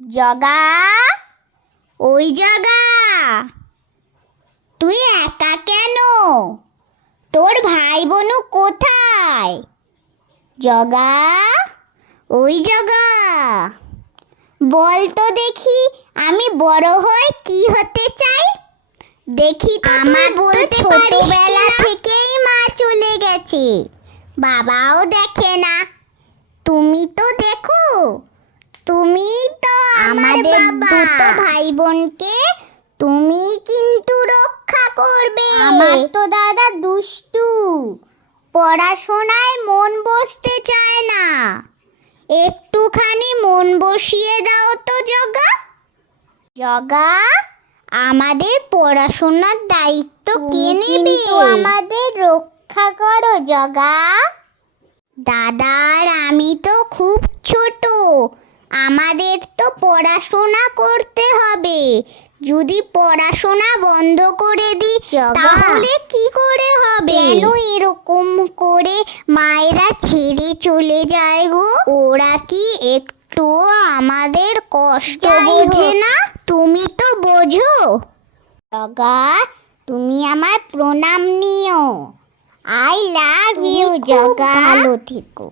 জগা ওই জগা। তুই একা কেন? তোর ভাই বোনু কোথায়? জগা ওই জগা। বল তো দেখি আমি বড় হয়ে কি হতে চাই? দেখি তো আমার বলতে ছোটবেলা থেকেই মা চলে গেছে। বাবাও দেখে না। তুমি তো দেখো তুমি আমাদের দুটো ভাই বোনকে তুমি কিন্তু রক্ষা করবে। আমার তো দাদা দুষ্টু। পড়াশোনায় মন বসতে চায় না। একটুখানি মন বসিয়ে দাও তো জগা। জগা আমাদের পড়াশোনার দায়িত্ব কে নেবে? আমাদের রক্ষা করো জগা। দাদার আমি তো খুব পড়াশোনা করতে হবে। যদি পড়াশোনা বন্ধ করে দিই তাহলে কি করে হবে? কেন? এরকম করে মায়েরা ছেড়ে চলে যায় গো? ওরা কি একটু আমাদের কষ্ট বোঝে না? তুমি তো বোঝো। জগা তুমি আমার প্রণাম নিও। আই লাভ ইউ জগা। ভালো থেকো।